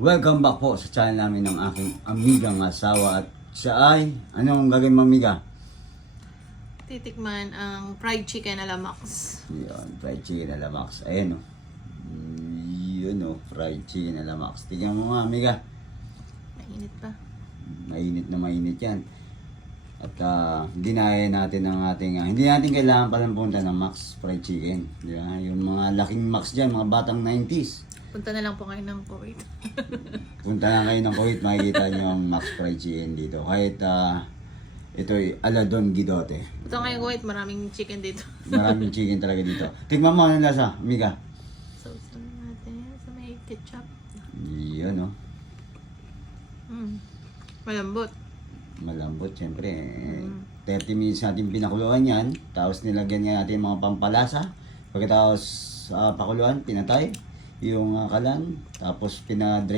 Welcome back po sa channel namin ng aking amigang asawa. At siya ay, anong gagawin mo, amiga? Titikman ang fried chicken ala Max. Yun, fried chicken ala Max. Ayan o. Yun o, fried chicken ala Max. Tingnan mo nga, amiga. Mainit pa. Mainit na mainit yan. At dinaya natin ang ating, hindi natin kailangan palang punta ng Max fried chicken. Di ba? Yung mga laking Max dyan, mga batang 90s. Punta na lang po kayo ng Kuwait. Punta na kayo ng Kuwait, makikita nyo ang Max fried chicken dito. Kahit ito'y Aladon Gidote. Punta kayo Kuwait, maraming chicken dito. Maraming chicken talaga dito. Tingnan mo ano lasa, amiga. Sauce na natin sa may ketchup. Yun o. Malambot. Malambot, syempre. 30 minutes natin pinakuluan yan. Tapos nilagyan nga natin mga pampalasa. Pagkatapos pakuluan, pinatay yung kalan. Tapos pinadry